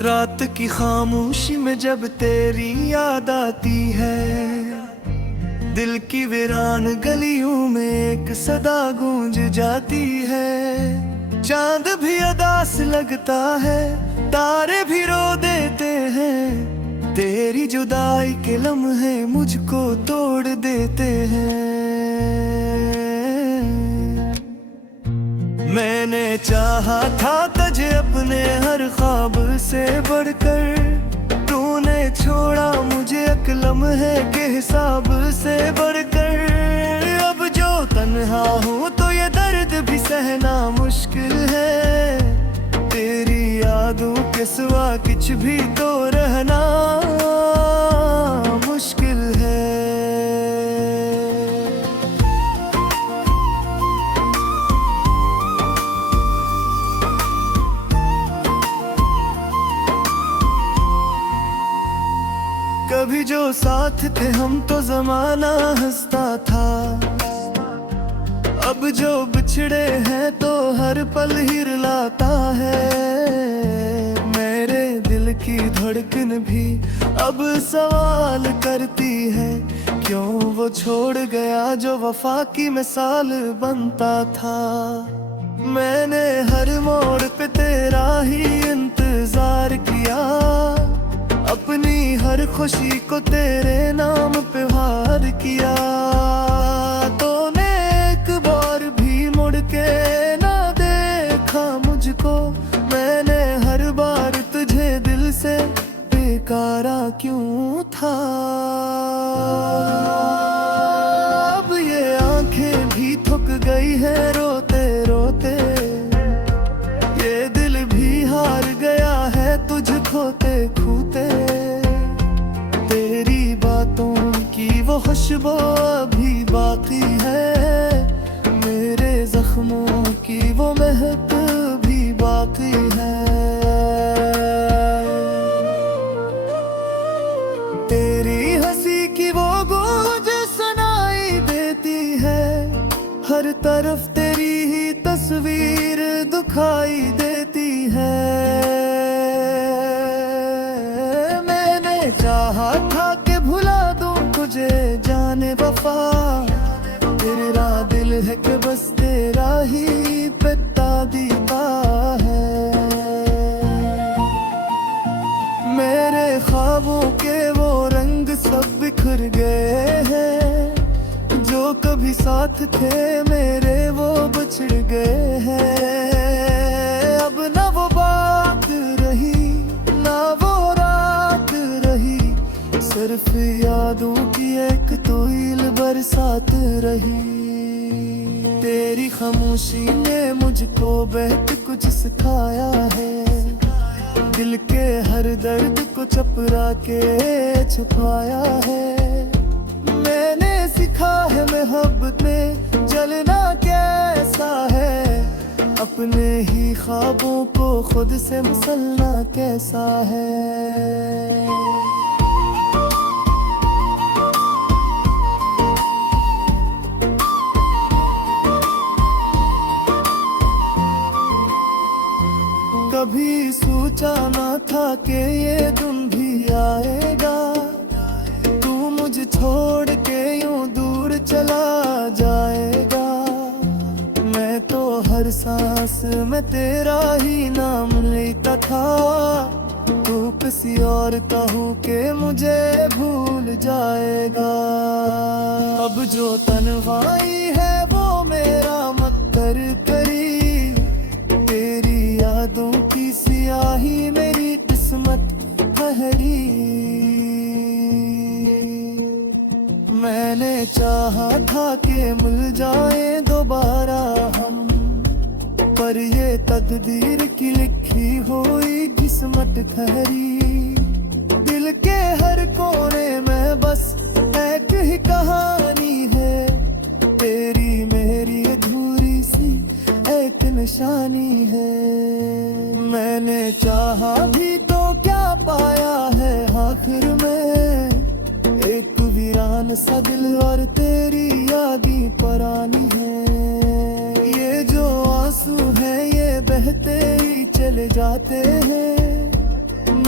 रात की खामोशी में जब तेरी याद आती है, दिल की वीरान गलियों में एक सदा गूंज जाती है। चांद भी अदास लगता है, तारे भी रो देते हैं, तेरी जुदाई के लम्हे मुझको तोड़ देते हैं। मैंने चाहा था तुझे अपने हर ख्वाब से बढ़कर, तूने छोड़ा मुझे एक लम्हे के हिसाब से बढ़कर। अब जो तन्हा हूँ तो ये दर्द भी सहना मुश्किल है, तेरी यादों के सिवा कुछ भी तो रहना मुश्किल है। कभी जो साथ थे हम तो जमाना हंसता था, अब जो बिछड़े हैं तो हर पल ही रुलाता है। मेरे दिल की धड़कन भी अब सवाल करती है, क्यों वो छोड़ गया जो वफा की मिसाल बनता था। मैंने हर मोड़ पे तेरा ही इंतजार किया, अपनी हर खुशी को तेरे नाम पे वार किया। तूने एक बार भी मुड़ के ना देखा मुझको, मैंने हर बार तुझे दिल से बेकारा क्यों था। अब ये आंखें भी थक गई है रोते रोते, ये दिल भी हार गया है तुझ खोते खूते। तेरी बातों की वो खुशबू अभी बाकी है, मेरे जख्मों की वो महक भी बाकी है। तेरी हंसी की वो गूंज सुनाई देती है, हर तरफ तेरी ही तस्वीर दिखाई देती है। चाहा था कि भुला दूं तुझे जाने वफा, तेरा दिल है कि बस तेरा ही पिता दीता है। मेरे ख्वाबों के वो रंग सब बिखर गए हैं, जो कभी साथ थे मेरे वो बिछड़ गए हैं। अब ना वो बात रही ना वो रात रही, सिर्फ यादों की एक तोइल बरसात रही। तेरी खामोशी ने मुझको बहुत कुछ सिखाया है, दिल के हर दर्द को चपरा के छुपाया है। मैंने सीखा है मोहब्बत में जलना कैसा है, अपने ही ख्वाबों को खुद से मसलना कैसा है। कभी सोचा ना था कि ये दिन भी आएगा, तू मुझे छोड़ के यूं दूर चला जाएगा। मैं तो हर सांस में तेरा ही नाम लेता था, तू किसी और का हो के मुझे भूल जाएगा। अब जो तन्हाई है वो मेरा मक्कर करी, तेरी यादों की सियाही मेरी किस्मत ठहरी। मैंने चाहा था कि मिल जाए दोबारा हम, पर ये तकदीर की लिखी हुई किस्मत ठहरी। दिल के हर कोने में बस एक ही कहानी है, तेरी मेरी अधूरी सी एक निशानी है। मैंने चाहा भी तो क्या पाया है आखिर में, एक वीरान सा दिल और तेरी यादी पुरानी है। ये जो आंसू है ये बहते ही चले जाते हैं,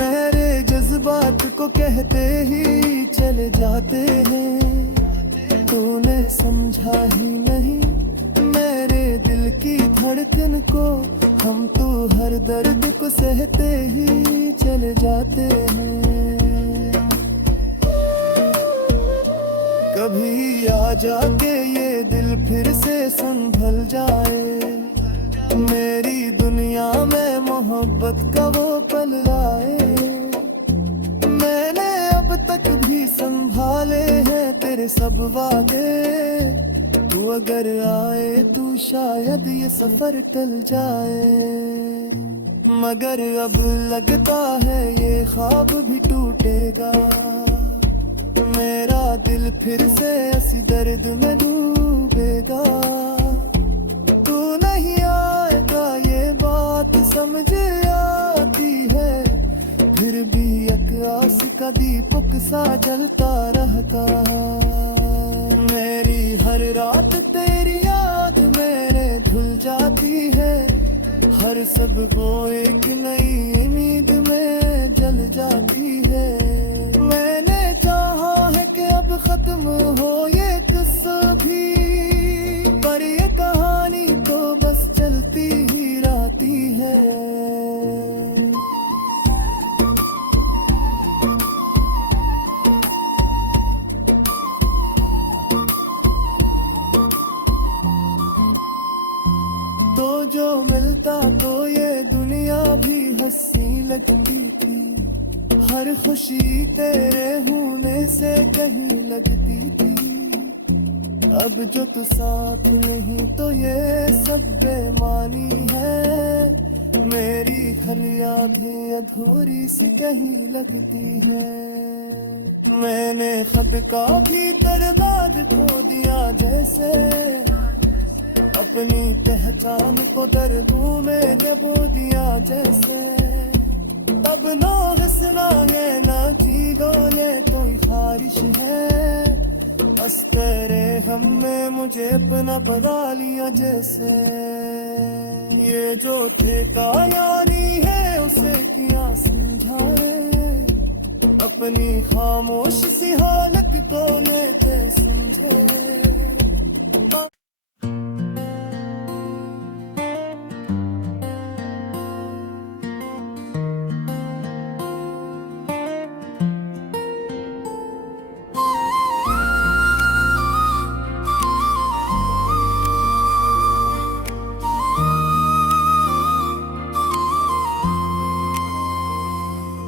बात को कहते ही चले जाते हैं। तूने समझा ही नहीं मेरे दिल की धड़कन को, हम तो हर दर्द को सहते ही चले जाते हैं। कभी आ जाके ये दिल फिर से संभल जाए, मेरी दुनिया में मोहब्बत का वो पल आए। मैंने अब तक भी संभाले हैं तेरे सब वादे, तू अगर आए तू शायद ये सफर टल जाए। मगर अब लगता है ये ख्वाब भी टूटेगा, मेरा दिल फिर से ऐसी दर्द में डूबेगा। तू नहीं आएगा ये बात समझ आती है, फिर भी एक आस का दीपक सा जलता रहता। मेरी हर रात तेरी याद मेरे धुल जाती है, हर सब को एक नई उम्मीद में जल जाती है। मैंने चाहा है कि अब खत्म हो ये किस्सा भी, पर ये कहानी तो बस चलती ही रहती है। तो जो मिलता तो ये दुनिया भी हंसी लगती थी, हर खुशी तेरे होने से कहीं लगती थी। अब जो तू साथ नहीं तो ये सब बेमानी है, मेरी हर यादें अधूरी सी कहीं लगती है। मैंने खुद का भी बर्बाद खो दिया जैसे, अपनी पहचान को दर्दों में डबो दिया जैसे। तब ना हंसना ये ना की डोले कोई ख्वाहिश है, बस तेरे हम में मुझे अपना बना लिया जैसे। ये जो ठेका यारी है उसे किया समझाए, अपनी खामोश सी हालत को लेते समझे।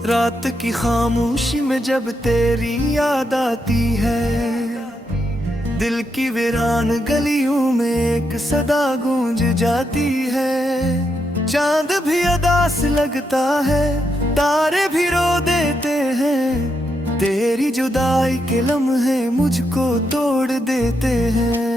रात की खामोशी में जब तेरी याद आती है, दिल की वीरान गलियों में एक सदा गूंज जाती है। चांद भी अदास लगता है, तारे भी रो देते हैं, तेरी जुदाई के लम्हे मुझको तोड़ देते हैं।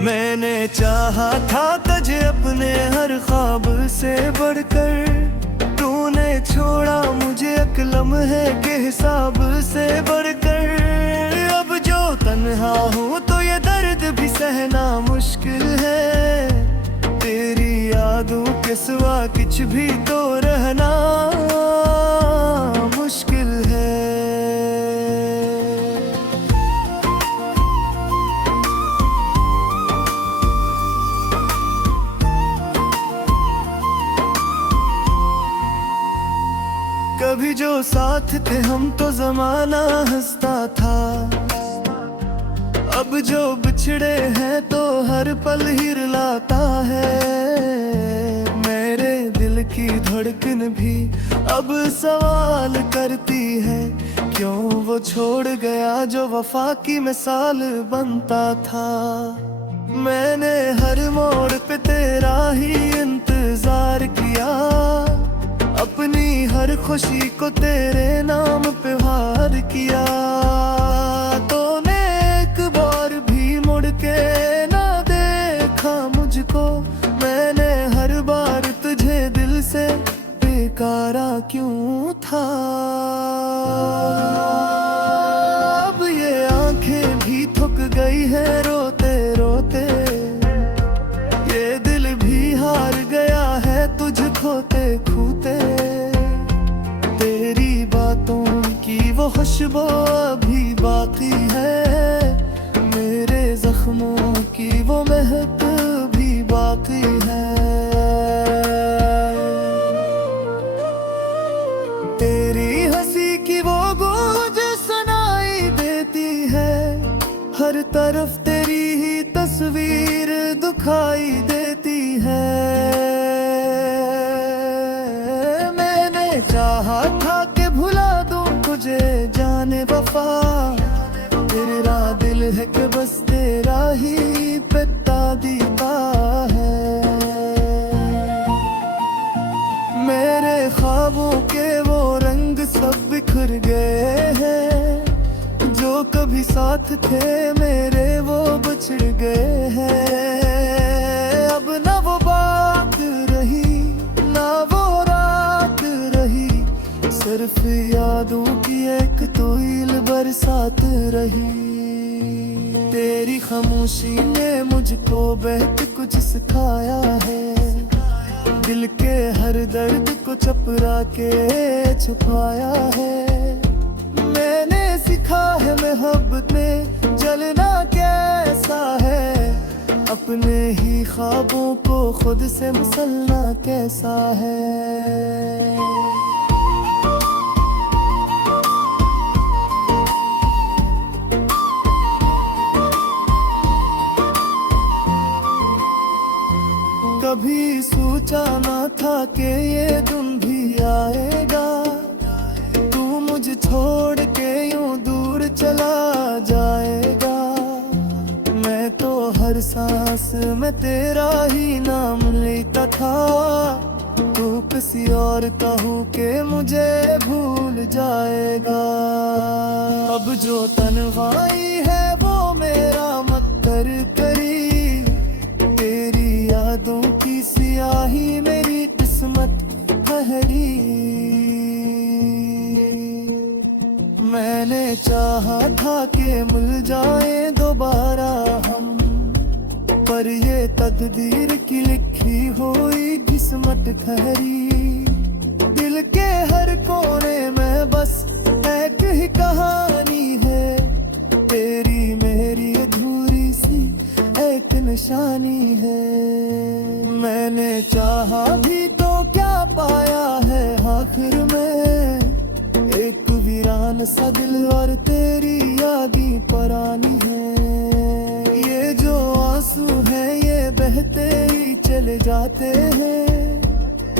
मैंने चाहा था तुझे अपने हर ख्वाब से बढ़कर, तूने छोड़ा मुझे एक लम्हे के हिसाब से बढ़कर। अब जो तन्हा हूँ तो ये दर्द भी सहना मुश्किल है, तेरी यादों के सिवा कुछ भी तो रहना मुश्किल है। कभी जो साथ थे हम तो जमाना हंसता था, अब जो बिछड़े हैं तो हर पल ही रुलाता है। मेरे दिल की धड़कन भी अब सवाल करती है, क्यों वो छोड़ गया जो वफा की मिसाल बनता था। मैंने हर मोड़ पे तेरा ही इंतजार किया, अपनी हर खुशी को तेरे नाम पे वार किया। तूने एक बार भी मुड़ के ना देखा मुझको, मैंने हर बार तुझे दिल से बेकारा क्यों था। अब ये आंखें भी थक गई है रोते रोते, ये दिल भी हार गया है तुझ खोते खो खुशबू अभी बाकी है, मेरे जख्मों की वो महक भी बाकी है। तेरी हंसी की वो गूंज सुनाई देती है, हर तरफ तेरी ही तस्वीर दिखाई देती है। मैंने चाहा था कि भुला दूं तुझे जाने वफा, तेरा दिल है कि बस तेरा ही पिता दीता है। मेरे ख्वाबों के वो रंग सब बिखर गए हैं, जो कभी साथ थे मेरे वो बिछड़ गए हैं। अब ना वो बात रही ना वो रात रही, सिर्फ यादों की एक तोइल बरसात रही। तेरी खामोशी ने मुझको बहुत कुछ सिखाया है, दिल के हर दर्द को चपरा के छुपाया है। मैंने सीखा है मोहब्बत में जलना कैसा है, अपने ही ख्वाबों को खुद से मसलना कैसा है। कभी सोचा ना था कि ये दिन भी आएगा, तू मुझे छोड़ के यूं दूर चला जाएगा। मैं तो हर सांस में तेरा ही नाम लेता था, तू किसी और का हो के मुझे भूल जाएगा। अब जो तन्हाई है वो मेरा मक्कर करी, यादों की सियाही मेरी किस्मत ठहरी। मैंने चाहा था कि मिल जाए दोबारा हम, पर ये तकदीर की लिखी हुई किस्मत ठहरी। दिल के हर कोने में बस एक ही कहानी है, तेरी मेरी अधूरी सी एक निशानी है। मैंने चाहा भी तो क्या पाया है आखिर में, एक वीरान सा दिल और तेरी यादी पुरानी है। ये जो आंसू है ये बहते ही चले जाते हैं,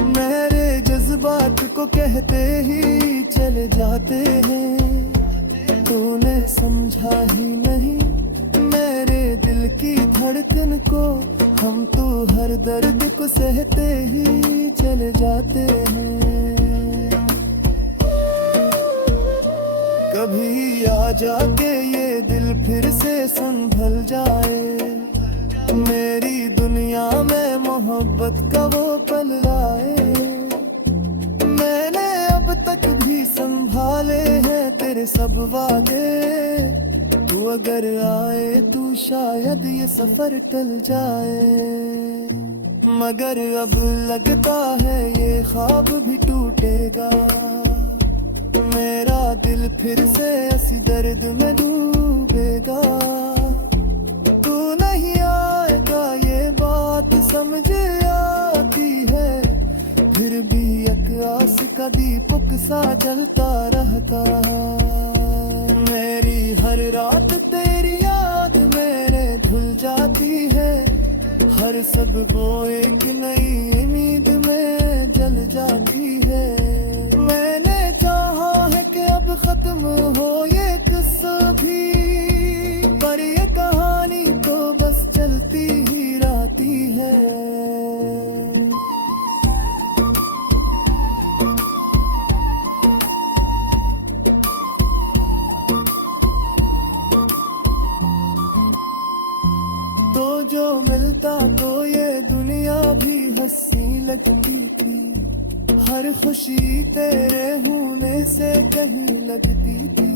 मेरे जज्बात को कहते ही चले जाते हैं। तूने समझा ही नहीं मेरे दिल की धड़कन को, हम तो हर दर्द को सहते ही चले जाते हैं। कभी आ जाके ये दिल फिर से संभल जाए, मेरी दुनिया में मोहब्बत का वो पल आए। मैंने अब तक भी संभाले हैं तेरे सब वादे, तू अगर आए तू शायद ये सफर टल जाए। मगर अब लगता है ये ख्वाब भी टूटेगा, मेरा दिल फिर से ऐसी दर्द में डूबेगा। तू नहीं आएगा ये बात समझ आती है, फिर भी एक आस का दीपक सा जलता रहता। मेरी हर रात तेरी याद मेरे धुल जाती है, हर सब को एक नई उम्मीद में जल जाती है। मैंने चाहा है कि अब खत्म हो ये किस्सा भी, पर ये कहानी तो बस चलती ही रहती है। तो जो मिलता तो ये दुनिया भी हंसी लगती थी, हर खुशी तेरे होने से कहीं लगती थी।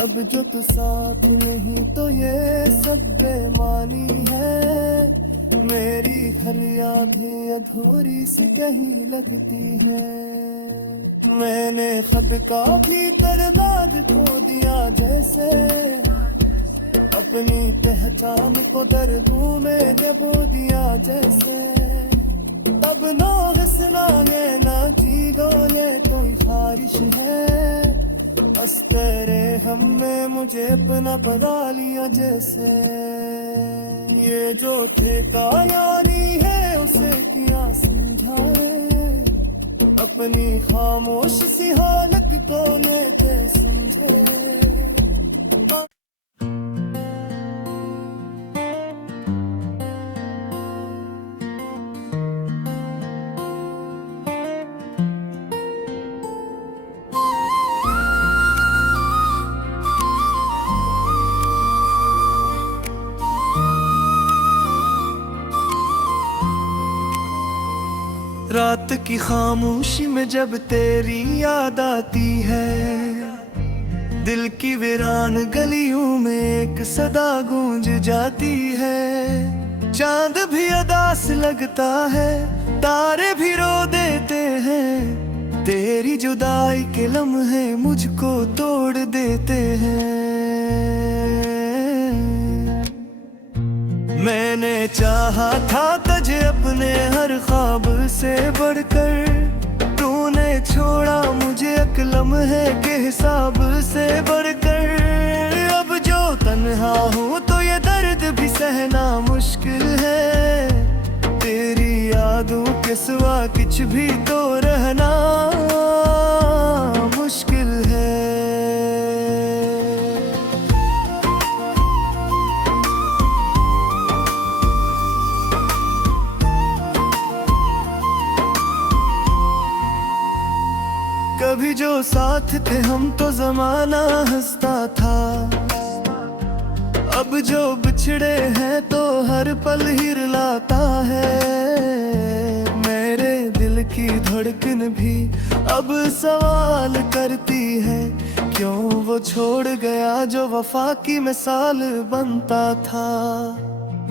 अब जो तू साथ नहीं तो ये सब बेमानी है, मेरी हर यादें अधूरी सी कहीं लगती है। मैंने खत का भी तरदाद खो दिया जैसे, अपनी पहचान को दर्दों में डबो दिया जैसे। तब ना हंसना ये ना की गोले कोई ख्वाहिश है, बस तेरे हम में मुझे अपना बना लिया जैसे। ये जो ठेका यारी है उसे किया समझाए, अपनी खामोश सी हालत को लेके समझे। रात की खामोशी में जब तेरी याद आती है, दिल की वीरान गलियों में एक सदा गूंज जाती है। चांद भी अदास लगता है, तारे भी रो देते हैं, तेरी जुदाई के लम्हे मुझको तोड़ देते हैं। मैंने चाहा था तुझे अपने हर ख्वाब से बढ़कर, तूने छोड़ा मुझे एक लम्हे के हिसाब से बढ़कर। अब जो तन्हा हूँ तो ये दर्द भी सहना मुश्किल है, तेरी यादों के सिवा कुछ भी तो रहना मुश्किल है। कभी जो साथ थे हम तो जमाना हंसता था, अब जो बिछड़े हैं तो हर पल ही रुलाता है। मेरे दिल की धड़कन भी अब सवाल करती है, क्यों वो छोड़ गया जो वफा की मिसाल बनता था।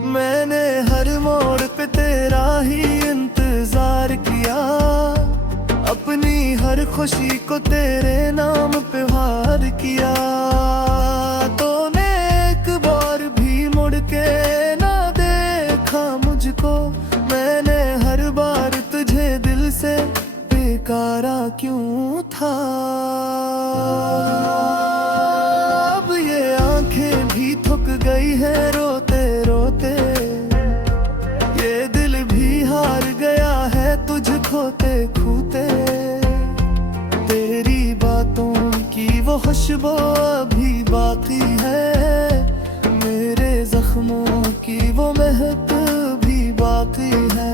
मैंने हर मोड़ पे तेरा ही इंतजार किया, अपनी हर खुशी को तेरे नाम पे वार किया। तूने एक बार भी मुड़ के ना देखा मुझको, मैंने हर बार तुझे दिल से बेकारा क्यों था। अब ये आंखें भी थक गई है रोते रोते, ये दिल भी हार गया है तुझ खोते खूते। तेरी बातों की वो खुशबू अभी बाकी है, मेरे जख्मों की वो महक भी बाकी है।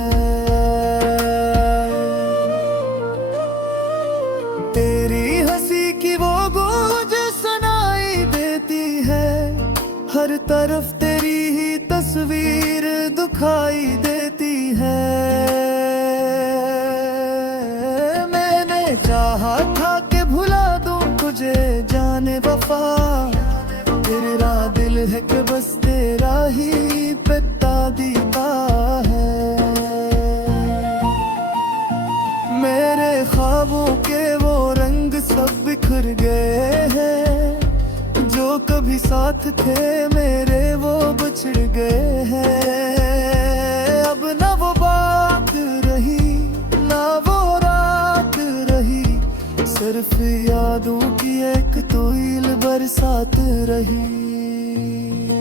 तेरी हंसी की वो गूंज सुनाई देती है, हर तरफ तेरी ही तस्वीर दिखाई देती है। चाहा था कि भुला दूं तुझे जाने वफा, तेरा दिल है कि बस तेरा ही पिता दीता है। मेरे ख्वाबों के वो रंग सब बिखर गए हैं, जो कभी साथ थे मेरे वो बिछड़ गए हैं। अब ना वो बात रही ना वो रात रही, सिर्फ यादों की एक तोइल बरसात रही।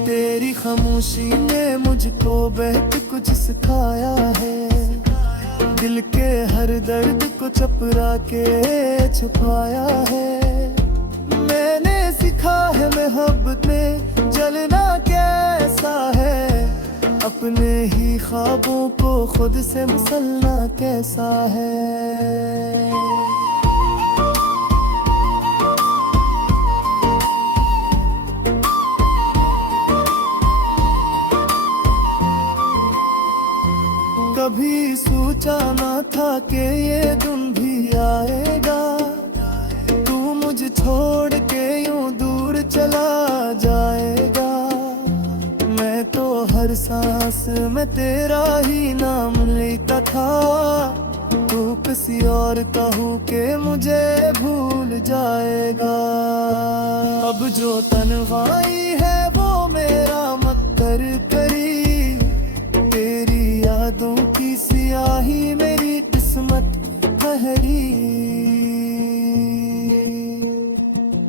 तेरी खामोशी ने मुझको बहुत कुछ सिखाया है, दिल के हर दर्द को चपरा के छुपाया है। मैंने सीखा है मोहब्बत में जलना कैसा है, अपने ही ख्वाबों को खुद से मसलना कैसा है। कभी सोचा ना था कि ये दिन भी आएगा, तू मुझे छोड़ के यूं दूर चला जाएगा। मैं तो हर सांस में तेरा ही नाम लेता था, तू किसी और कहूँ के मुझे भूल जाएगा। अब जो तन्हाई है वो मेरा मत कर करी, तेरी यादों की सियाही मेरी किस्मत ठहरी।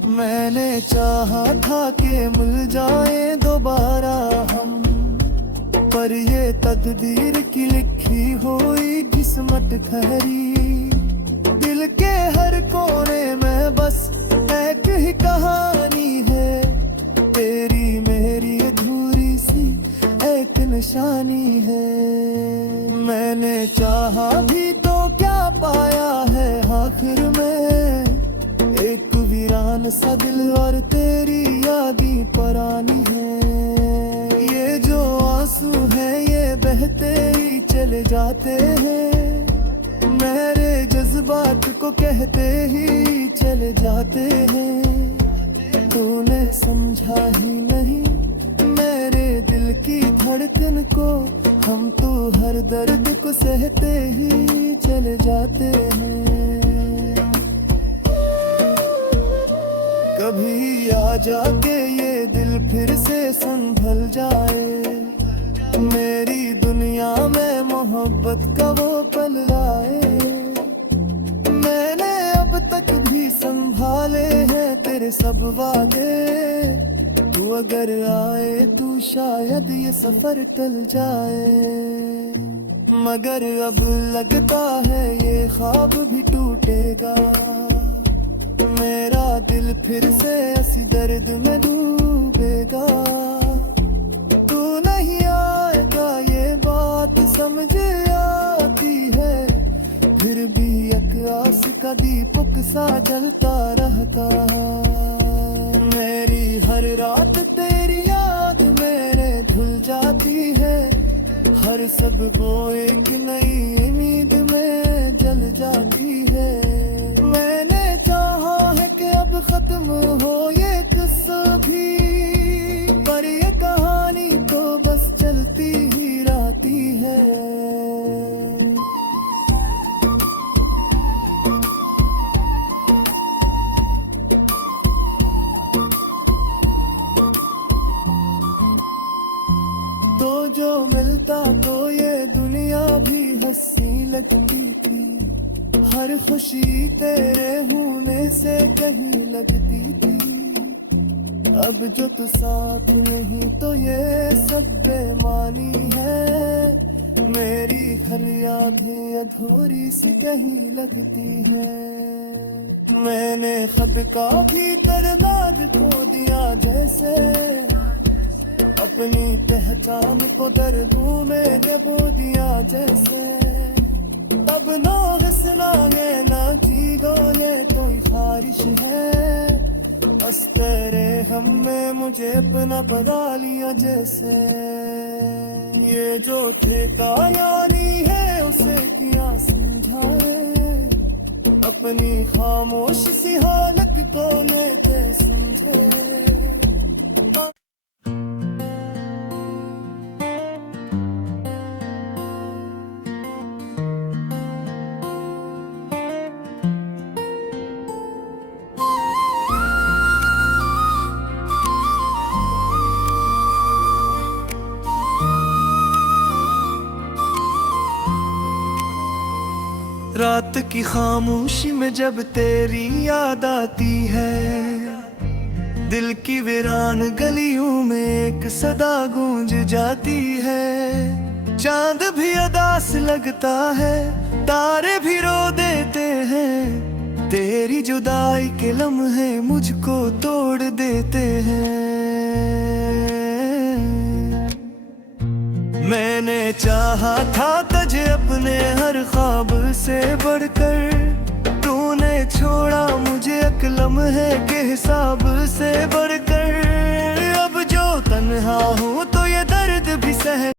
मैंने चाहा था कि मिल जाए दोबारा हम, पर ये तकदीर की लिखी हुई किस्मत ठहरी। दिल के हर कोने में बस एक ही कहानी है, तेरी मेरी अधूरी सी एक निशानी है। मैंने चाहा भी तो क्या पाया है आखिर में, एक वीरान सा दिल और तेरी यादी पुरानी है। ये जो आंसू है ये बहते ही चले जाते हैं, मेरे जज्बात को कहते ही चले जाते हैं। तूने समझा ही नहीं मेरे दिल की धड़कन को, हम तो हर दर्द को सहते ही चले जाते हैं। कभी आ जाके ये दिल फिर से संभल जाए, मेरी दुनिया में मोहब्बत का वो पल आए। मैंने अब तक भी संभाले हैं तेरे सब वादे, तू अगर आए तू शायद ये सफर टल जाए। मगर अब लगता है ये ख्वाब भी टूटेगा, मेरा दिल फिर से ऐसी दर्द में डूबेगा। तू नहीं आएगा ये बात समझ आती है, फिर भी एक आस का दीपक सा जलता रहता। मेरी हर रात तेरी याद मेरे धुल जाती है, हर सबको एक नई उम्मीद में जल जाती है। मैंने चाहा है कि अब खत्म हो ये किस्सा भी, पर ये कहानी तो बस चलती ही रहती है। तो जो मिलता तो ये दुनिया भी हंसी लगती थी, हर खुशी तेरे होने से कहीं लगती थी। अब जो तू साथ नहीं तो ये सब बेमानी है, मेरी हर यादें अधूरी सी कहीं लगती है। मैंने खुद का भी तरबाद खो दिया जैसे, अपनी पहचान को दर्दों में डुबो दिया जैसे। तब ना हंसना ये ना चीखो ये तो ख्वाहिश है, बस तेरे हम में मुझे अपना बना लिया जैसे। ये जो ठेका यारी है उसे किया समझाए, अपनी खामोश सी हालत को लेके समझे। रात की खामोशी में जब तेरी याद आती है, दिल की वीरान गलियों में एक सदा गूंज जाती है। चांद भी उदास लगता है, तारे भी रो देते हैं, तेरी जुदाई के लम्हे मुझको तोड़ देते हैं। मैंने चाहा था तुझे अपने हर ख्वाब से बढ़कर, तूने छोड़ा मुझे एक लम्हे के हिसाब से बढ़कर। अब जो तन्हा हूँ तो ये दर्द भी सह